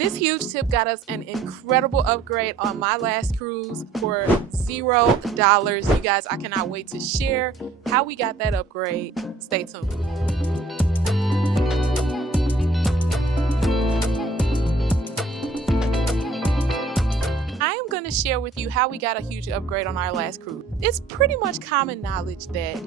This huge tip got us an incredible upgrade on my last cruise for $0. You guys, I cannot wait to share how we got that upgrade. Stay tuned. I am going to share with you how we got a huge upgrade on our last cruise. It's pretty much common knowledge that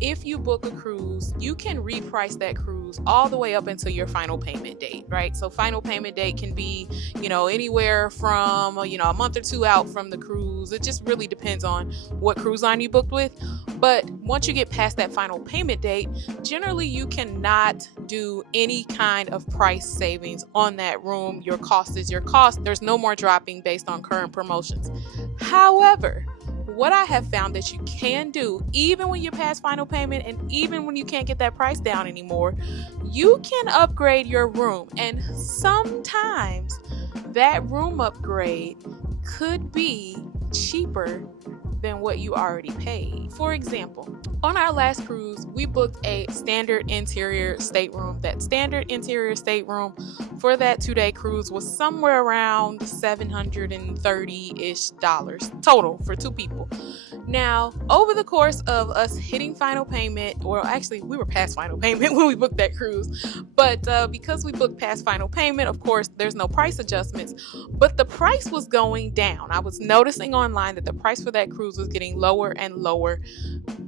if you book a cruise, you can reprice that cruise all the way up until your final payment date, right? So final payment date can be, anywhere from, a month or two out from the cruise. It just really depends on what cruise line you booked with. But once you get past that final payment date, generally you cannot do any kind of price savings on that room. Your cost is your cost. There's no more dropping based on current promotions. However, what I have found that you can do, even when you're past final payment and even when you can't get that price down anymore, you can upgrade your room. And sometimes that room upgrade could be cheaper than what you already paid. For example, on our last cruise, we booked a standard interior stateroom. That standard interior stateroom for that 2-day cruise was somewhere around $730-ish total for 2 people. Now, over the course of us hitting final payment, or actually we were past final payment when we booked that cruise, but because we booked past final payment, of course, there's no price adjustments, but the price was going down. I was noticing online that the price for that cruise was getting lower and lower.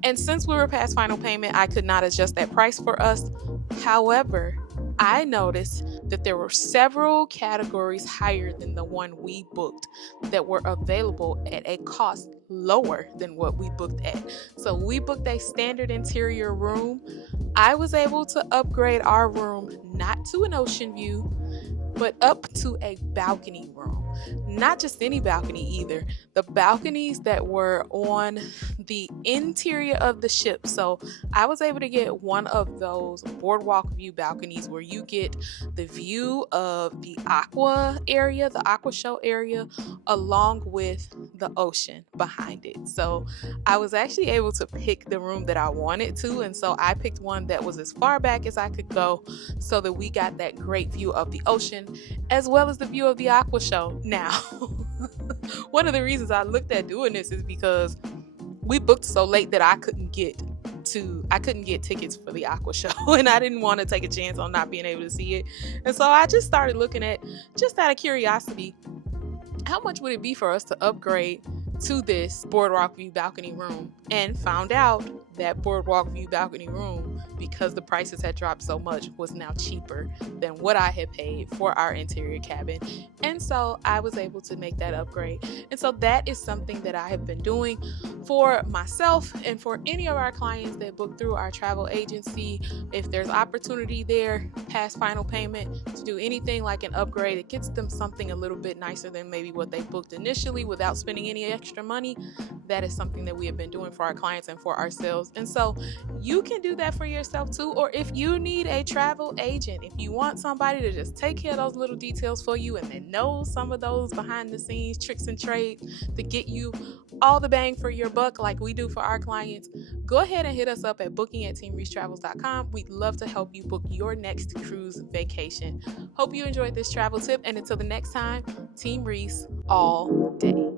And since we were past final payment, I could not adjust that price for us. However, I noticed that there were several categories higher than the one we booked that were available at a cost lower than what we booked at. So we booked a standard interior room. I was able to upgrade our room not to an ocean view, but up to a balcony room. Not just any balcony either. The balconies that were on the interior of the ship. So I was able to get one of those boardwalk view balconies where you get the view of the aqua area, the aqua show area, along with the ocean behind it. So I was actually able to pick the room that I wanted to. And so I picked one that was as far back as I could go so that we got that great view of the ocean as well as the view of the aqua show. Now, one of the reasons I looked at doing this is because we booked so late that I couldn't get tickets for the aqua show, and I didn't want to take a chance on not being able to see it. And so I just started looking at, just out of curiosity, how much would it be for us to upgrade to this boardwalk view balcony room, and found out that boardwalk view balcony room, because the prices had dropped so much, was now cheaper than what I had paid for our interior cabin. And so I was able to make that upgrade. And so that is something that I have been doing for myself and for any of our clients that book through our travel agency. If there's opportunity there past final payment to do anything like an upgrade, it gets them something a little bit nicer than maybe what they booked initially without spending any extra money. That is something that we have been doing for our clients and for ourselves. And so you can do that for yourself too. Or if you need a travel agent, if you want somebody to just take care of those little details for you and then know some of those behind the scenes tricks and trades to get you all the bang for your buck like we do for our clients, go ahead and hit us up at booking@teamreesetravels.com. We'd love to help you book your next cruise vacation. Hope you enjoyed this travel tip, and until the next time, Team Reese all day.